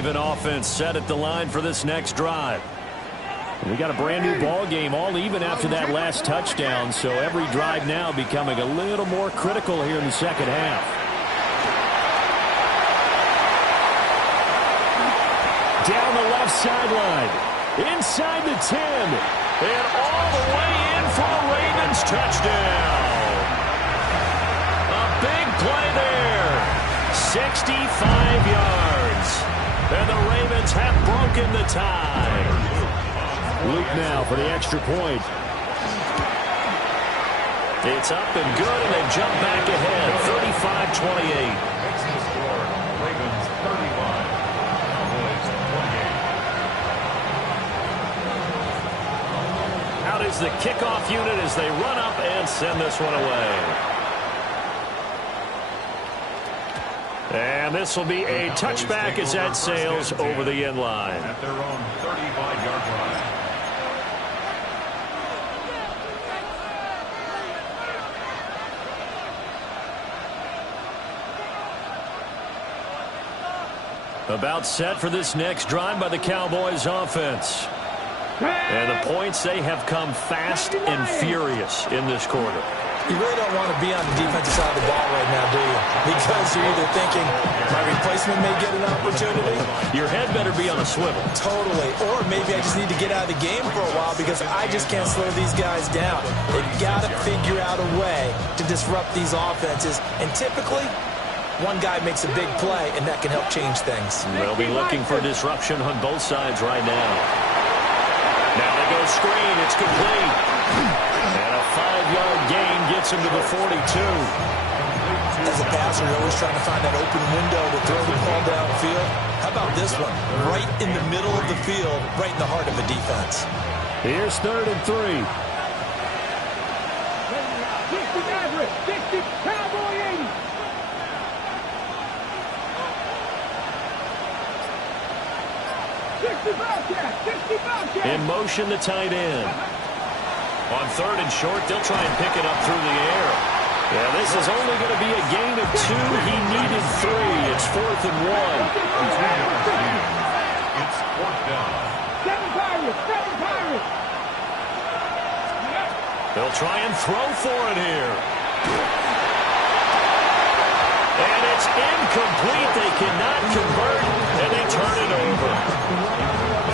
Raven offense set at the line for this next drive. We got a brand new ball game, all even after that last touchdown, so every drive now becoming a little more critical here in the second half. Down the left sideline, inside the 10, and all the way in for a Ravens touchdown. A big play there, 65 yards, and the Ravens have broken the tie. Luke now for the extra point. It's up and good, and they jump back ahead, 35-28. Ravens 35, Cowboys 28. Out is the kickoff unit as they run up and send this one away. And this will be a touchback as that sails over the end line. At their own 35-yard line. About set for this next drive by the Cowboys offense. And the points, they have come fast and furious in this quarter. You really don't want to be on the defensive side of the ball right now, do you? Because you're either thinking, my replacement may get an opportunity. Your head better be on a swivel. Totally. Or maybe I just need to get out of the game for a while because I just can't slow these guys down. They've got to figure out a way to disrupt these offenses. And typically, one guy makes a big play, and that can help change things. They'll be looking for disruption on both sides right now. Now they go screen. It's complete. And a 5-yard gain gets him to the 42. As a passer, you're always trying to find that open window to throw the ball downfield. How about this one? Right in the middle of the field, right in the heart of the defense. Here's 3rd and 3. 60, Cowboy 80. In motion, the tight end. On 3rd and short, they'll try and pick it up through the air. Yeah, this is only going to be a gain of 2. He needed 3. It's 4th and 1. It's 4th down. Seven Pirates. They'll try and throw for it here. And it's incomplete. They cannot convert, and they turn it over.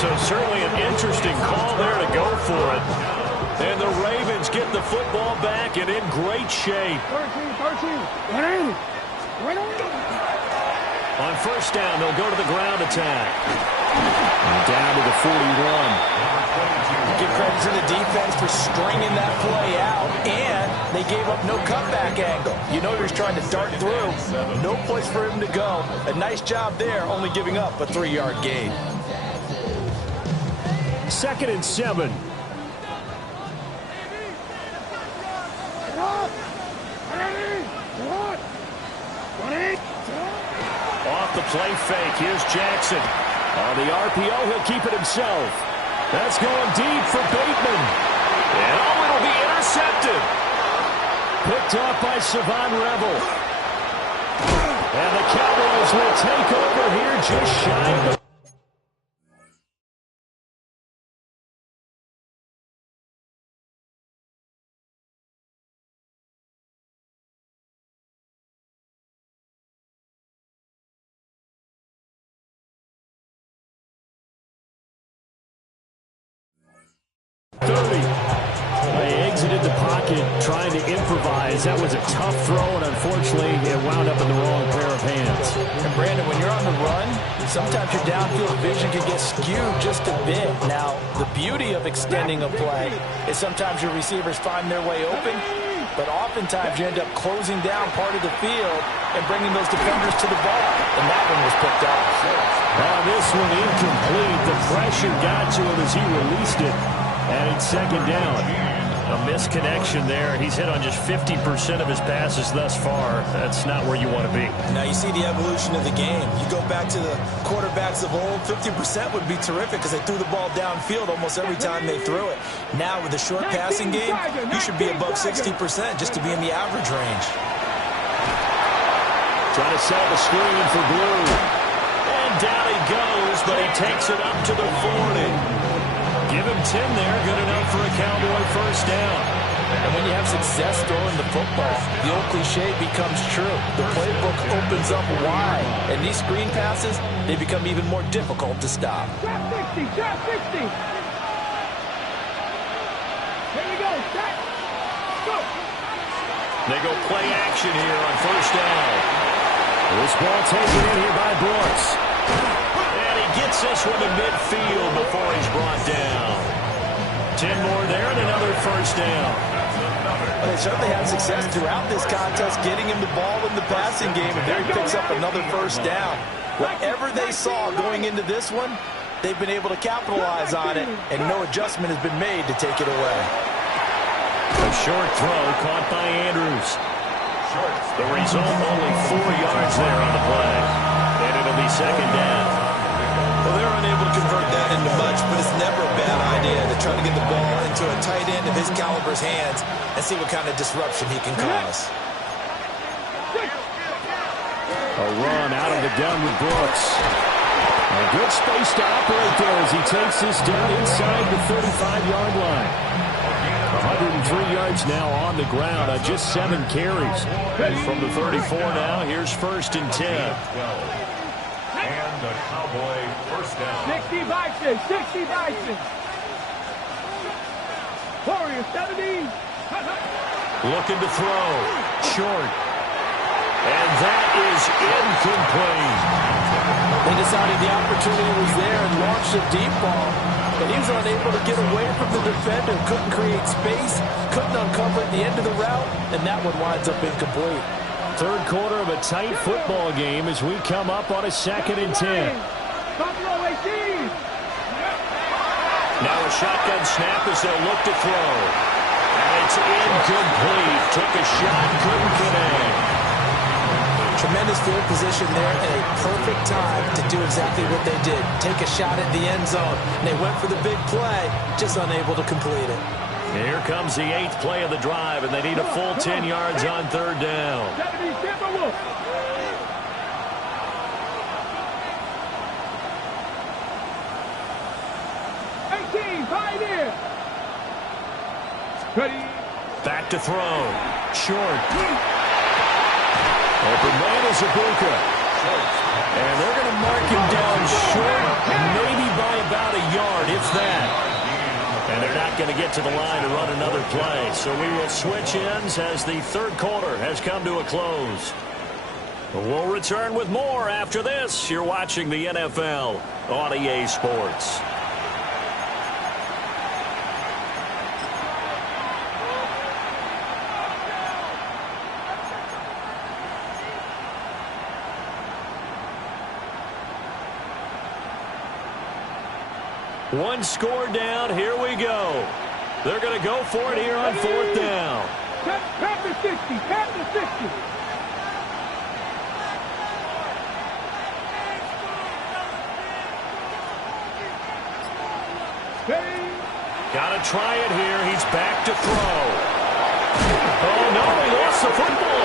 So certainly an interesting call there to go for it. And the Ravens get the football back and in great shape. 13. On 1st down, they'll go to the ground attack. And down to the 41. Give credit to the defense for stringing that play out, and they gave up no cutback angle. You know you're trying to dart through. No place for him to go. A nice job there, only giving up a 3-yard gain. 2nd and 7. Off the play fake. Here's Jackson. On the RPO, he'll keep it himself. That's going deep for Bateman. And it'll be intercepted. Picked off by Savon Revel. And the Cowboys will take over here just shy of the... They exited the pocket trying to improvise. That was a tough throw, and unfortunately, it wound up in the wrong pair of hands. And Brandon, when you're on the run, sometimes your downfield vision can get skewed just a bit. Now, the beauty of extending a play is sometimes your receivers find their way open, but oftentimes you end up closing down part of the field and bringing those defenders to the ball. And that one was picked off. This one incomplete. The pressure got to him as he released it. And it's 2nd down. A misconnection there. He's hit on just 50% of his passes thus far. That's not where you want to be. Now you see the evolution of the game. You go back to the quarterbacks of old, 50% would be terrific because they threw the ball downfield almost every time they threw it. Now with the short passing game, you should be above 60% just to be in the average range. Trying to set up a screen for Blue. And down he goes, but he takes it up to the 40. Give him 10 there, good enough for a Cowboy first down. And when you have success throwing the football, the old cliche becomes true. The playbook opens up wide, and these screen passes, they become even more difficult to stop. Trap 60, trap 60. Here we go, set, go. They go play action here on first down. This ball taken in here by Brooks. And he gets this one to midfield before he's brought down. 10 more there and another first down. They certainly had success throughout this contest getting him the ball in the passing game, and there he picks up another first down. Whatever they saw going into this one, they've been able to capitalize on it, and no adjustment has been made to take it away. A short throw caught by Andrews. The result, only 4 yards there on the play. And it'll be second down. Well, they're unable to convert that into much, but it's never a bad idea to try to get the ball into a tight end of his caliber's hands and see what kind of disruption he can cause. A run out of the gun with Brooks. A good space to operate there as he takes this down inside the 35-yard line. 103 yards now on the ground on just 7 carries. And from the 34 now, here's first and 10. And the Cowboy first down. 60 Bison, 60 Bison. Warriors 70. Looking to throw. Short. And that is incomplete. They decided the opportunity was there and launched a deep ball, but he was unable to get away from the defender, couldn't create space, couldn't uncover at the end of the route, and that one winds up incomplete. Third quarter of a tight football game as we come up on a second and 10. Buffalo 18. Now a shotgun snap as they'll look to throw. And it's incomplete. Took a shot, couldn't connect. Tremendous field position there and a perfect time to do exactly what they did. Take a shot at the end zone. And they went for the big play, just unable to complete it. Here comes the 8th play of the drive, and they need a full 10 yards on third down. 70 Timberwolves. Pioneer. Ready. Back to throw. Short. Open man is Ibuka. And they're going to mark him down short, maybe by about a yard, if that. And they're not going to get to the line to run another play. So we will switch ends as the third quarter has come to a close. We'll return with more after this. You're watching the NFL on EA Sports. One score down. Here we go. They're going to go for it here on fourth down. Tap the 60. Tap the 60. Got to try it here. He's back to throw. Oh, no, he lost the football.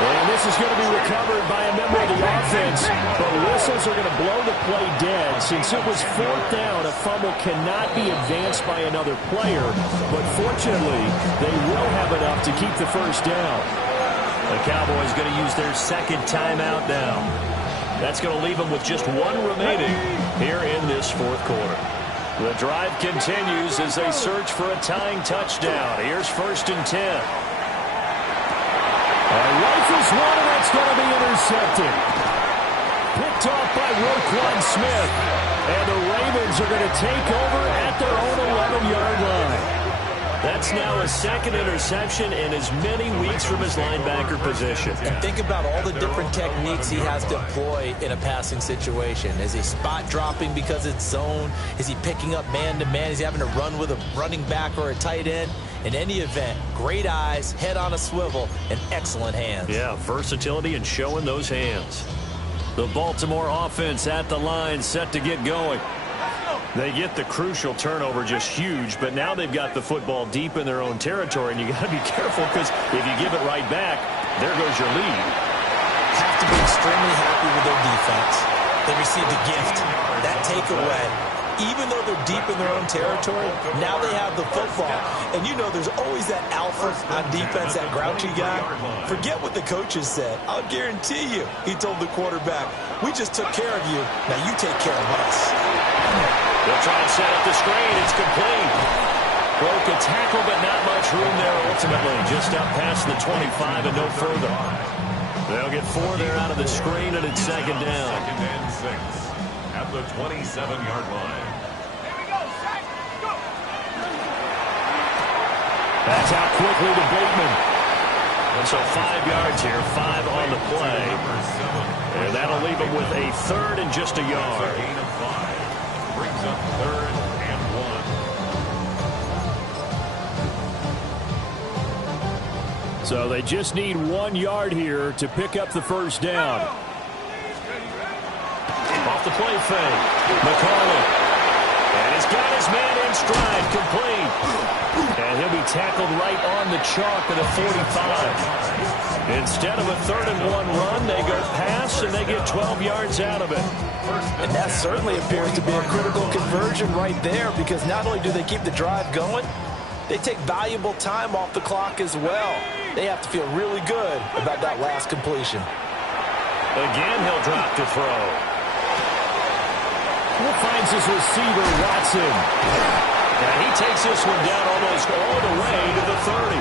And this is going to be recovered by a member of the offense. But whistles are going to blow the play dead. Since it was fourth down, a fumble cannot be advanced by another player. But fortunately, they will have enough to keep the first down. The Cowboys going to use their second timeout now. That's going to leave them with just one remaining here in this fourth quarter. The drive continues as they search for a tying touchdown. Here's first and 10. Rifles one, and that's going to be intercepted. Picked off by Roquan Smith. And the Ravens are going to take over at their own 11-yard line. That's now a second interception in as many weeks from his linebacker position. And think about all the different techniques he has to employ in a passing situation. Is he spot dropping because it's zone? Is he picking up man-to-man? Is he having to run with a running back or a tight end? In any event, great eyes, head on a swivel, and excellent hands. Yeah, versatility and showing those hands. The Baltimore offense at the line, set to get going. They get the crucial turnover, just huge, but now they've got the football deep in their own territory, and you got to be careful because if you give it right back, there goes your lead. Have to be extremely happy with their defense. They received a gift. That takeaway, even though they're deep in their own territory, now they have the football. And you know there's always that alpha on defense, that grouchy guy. Forget what the coaches said. I'll guarantee you, he told the quarterback, we just took care of you. Now you take care of us. They'll try and set up the screen. It's complete. Broke a tackle, but not much room there ultimately. Just out past the 25 and no further. They'll get 4 there out of the screen, and it's second down. Second and 6 at the 27-yard line. That's out quickly to Bateman. And so 5 yards here, 5 on the play. And that'll leave him with a third and just a yard. Gain of 5. Brings up 3rd and 1. So they just need 1 yard here to pick up the first down. Off the play fake. McCarley. And he's got his man in stride, complete. And he'll be tackled right on the chalk at the 45. Instead of a 3rd and 1 run, they go pass, and they get 12 yards out of it. And that certainly appears to be a critical conversion right there, because not only do they keep the drive going, they take valuable time off the clock as well. They have to feel really good about that last completion. Again, he'll drop to throw. He finds his receiver, Watson. And he takes this one down almost all the way to the 30.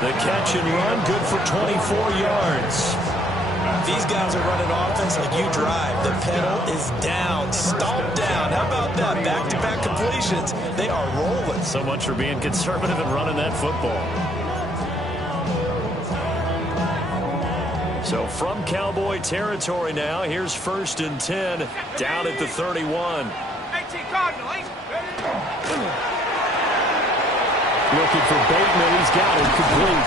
The catch and run, good for 24 yards. These guys are running offense like you drive. The pedal is down, stomped down. How about that? Back-to-back completions. They are rolling. So much for being conservative and running that football. So from Cowboy territory now, here's 1st and 10 down at the 31. 18 Cardinal, Looking for Bateman. He's got it complete.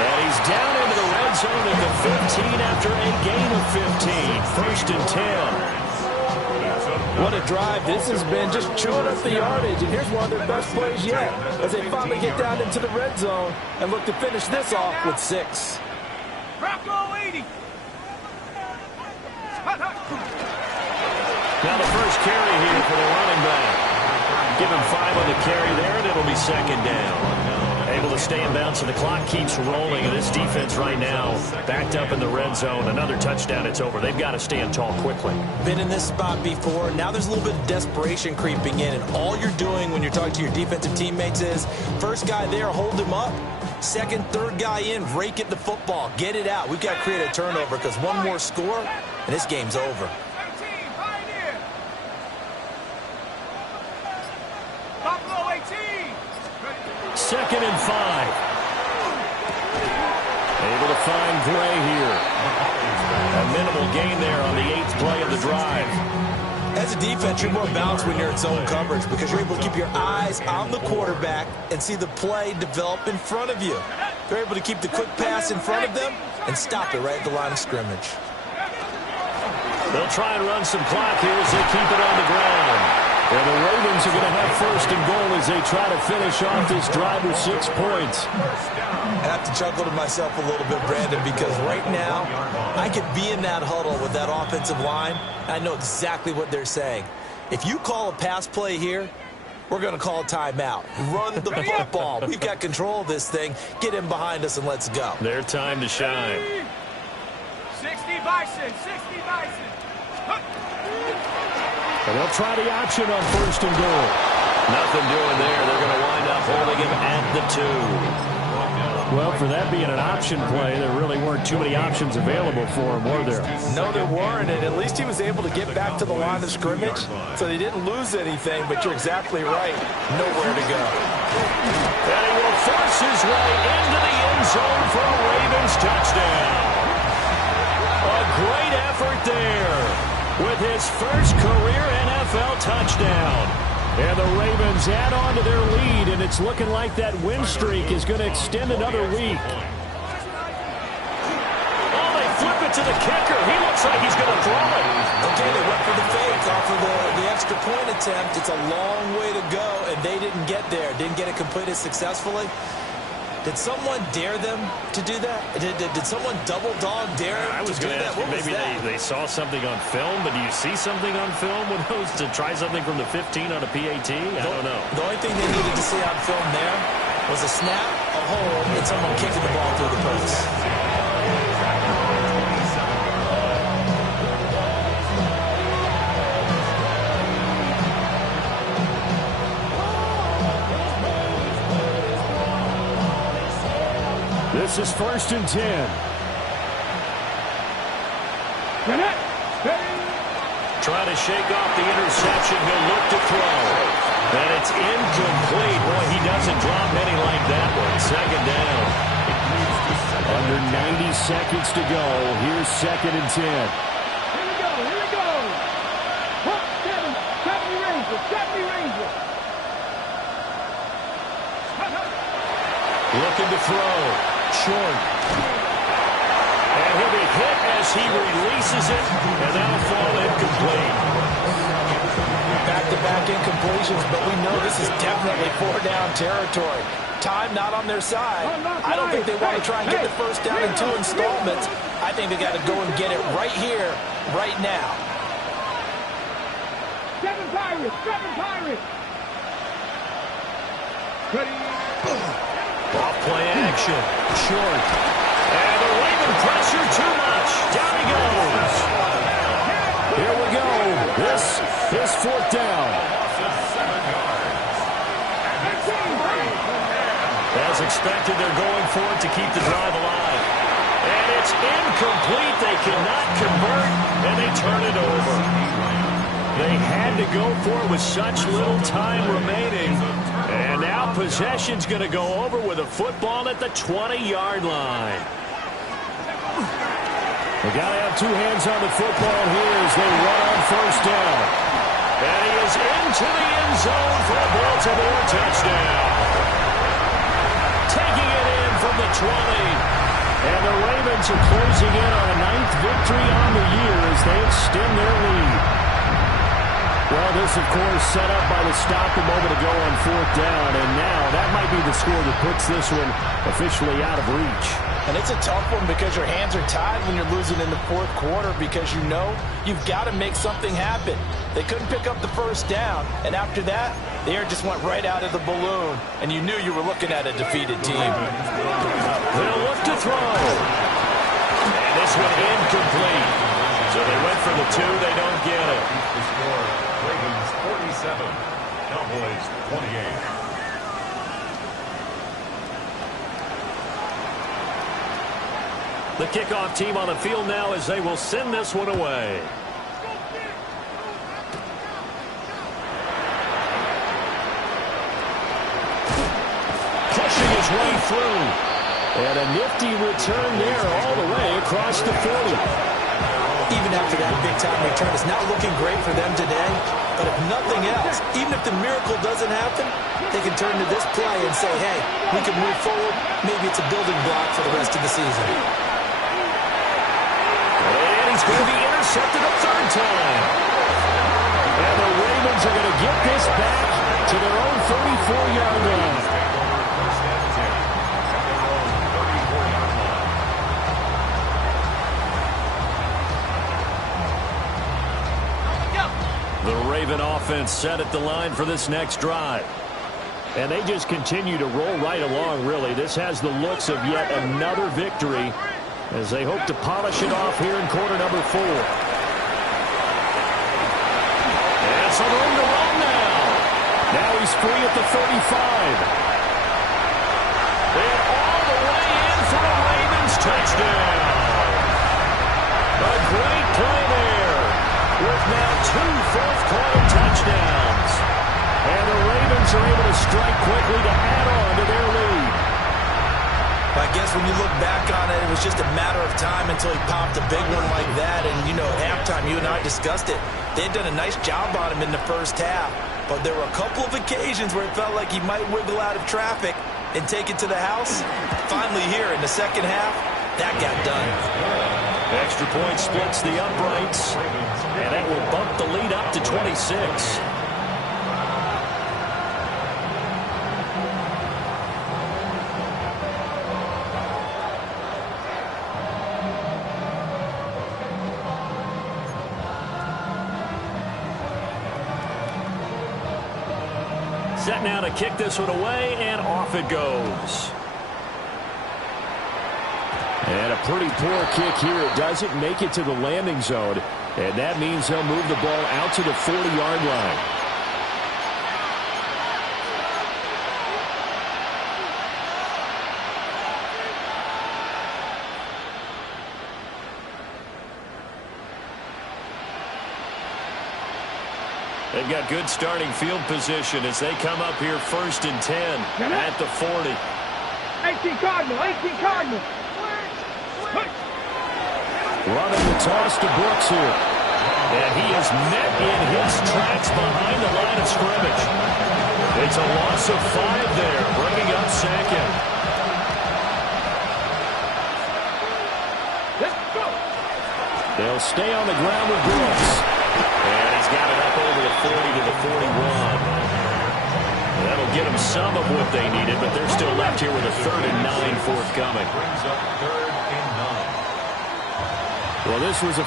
And he's down into the red zone at the 15 after a gain of 15. 1st and 10. What a drive this has been, just chewing up the yardage. And here's one of their best plays yet, as they finally get down into the red zone and look to finish this off with 6. Rocco 80. Now the first carry here for the running back. Give him 5 on the carry there, and it'll be second down. Able to stay in bounds, so the clock keeps rolling. And this defense right now backed up in the red zone. Another touchdown, it's over. They've got to stand tall quickly. Been in this spot before. Now there's a little bit of desperation creeping in. And all you're doing when you're talking to your defensive teammates is, first guy there, hold him up. Second, third guy in, rake at the football. Get it out. We've got to create a turnover, because one more score, and this game's over. 18, Pioneer. Buffalo 18. 2nd and 5. Able to find Gray here. A minimal gain there on the 8th play of the drive. As a defense, you're more balanced when you're in zone coverage, because you're able to keep your eyes on the quarterback and see the play develop in front of you. They're able to keep the quick pass in front of them and stop it right at the line of scrimmage. They'll try and run some clock here as they keep it on the ground. And the Ravens are going to have 1st and goal as they try to finish off this drive with 6 points. I have to chuckle to myself a little bit, Brandon, because right now I could be in that huddle with that offensive line. I know exactly what they're saying. If you call a pass play here, we're going to call a timeout. Run the football. We've got control of this thing. Get in behind us and let's go. Their time to shine. 60 Bison, 60 Bison. And they'll try the option on 1st and goal. Nothing doing there. They're going to wind up holding him at the 2. Well, for that being an option play, there really weren't too many options available for him, were there? No, there weren't, and at least he was able to get back to the line of scrimmage, so they didn't lose anything, but you're exactly right. Nowhere to go. And he will force his way into the end zone for a Ravens touchdown. A great effort there with his first career NFL touchdown. And the Ravens add on to their lead, and it's looking like that win streak is going to extend another week. Oh, they flip it to the kicker. He looks like he's going to throw it. Okay, they went for the fake off of the extra point attempt. It's a long way to go, and they didn't get there. Didn't get it completed successfully. Did someone dare them to do that? Did someone double dog dare I was to do going to that? ask you, maybe they saw something on film, but do you see something on film with those to try something from the 15 on a PAT? I don't know. The only thing they needed to see on film there was a snap, a hold, and someone kicking the ball through the post. This is 1st and 10. Trying to shake off the interception. He'll look to throw. And it's incomplete. Boy, he doesn't drop many like that one. 2nd down. Under 90 seconds to go. Here's 2nd and 10. Here we go, here we go. Pump 7, 70 Rangers, 70 Rangers. Looking to throw. Short. And he'll be hit as he releases it, and that'll fall incomplete. Back-to-back incompletions, but we know this is definitely 4-down territory. Time not on their side. I don't think they want to try and get the first down in 2 installments. I think they got to go and get it right here, right now. 7 Pirates, 7 Pirates. Ready. Off-play action. Short. And the Raven pressure too much. Down he goes. Here we go. This is 4th down. As expected, they're going for it to keep the drive alive. And it's incomplete. They cannot convert, and they turn it over. They had to go for it with such little time remaining. And now possession's going to go over with a football at the 20-yard line. They got to have 2 hands on the football here as they run on 1st down. And he is into the end zone for a Baltimore touchdown. Taking it in from the 20. And the Ravens are closing in on a 9th victory on the year as they extend their lead. Well, this, of course, set up by the stop a moment ago on 4th down, and now that might be the score that puts this one officially out of reach. And it's a tough one because your hands are tied when you're losing in the 4th quarter because you know you've got to make something happen. They couldn't pick up the first down, and after that, the air just went right out of the balloon, and you knew you were looking at a defeated team. They'll look to throw. And this one incomplete. So they went for the 2, they don't get it. The score, Ravens 47, Cowboys 28. The kickoff team on the field now as they will send this one away. Pushing his way through. And a nifty return there all the way across the 40. Even after that big-time return, it's not looking great for them today. But if nothing else, even if the miracle doesn't happen, they can turn to this play and say, hey, we can move forward. Maybe it's a building block for the rest of the season. And he's going to be intercepted a 3rd time. And the Ravens are going to get this back to their own 34-yard line. The Raven offense set at the line for this next drive. And they just continue to roll right along, really. This has the looks of yet another victory as they hope to polish it off here in quarter number 4. And some room to run now. Now he's free at the 35. And all the way in for a Ravens touchdown. A great play there with now 2 fourth-quarter touchdowns. And the Ravens are able to strike quickly to add on to their lead. I guess when you look back on it, it was just a matter of time until he popped a big one like that. And, you know, halftime, you and I discussed it. They had done a nice job on him in the first half. But there were a couple of occasions where it felt like he might wiggle out of traffic and take it to the house. Finally here in the second half, that got done. Extra point splits the uprights, and that will bump the lead up to 26. set now to kick this one away, and off it goes. And a pretty poor kick here. It doesn't make it to the landing zone, and that means they'll move the ball out to the 40-yard line. They've got good starting field position as they come up here 1st and 10 at the 40. 18 Cardinal, 18 Cardinal. Running the toss to Brooks here. And he is met in his tracks behind the line of scrimmage. It's a loss of 5 there, bringing up 2nd. Let's go. They'll stay on the ground with Brooks. And he's got it up over the 40 to the 41. That'll get them some of what they needed, but they're still left here with a 3rd and 9 forthcoming. Brings up 3rd and 9. Well, this was a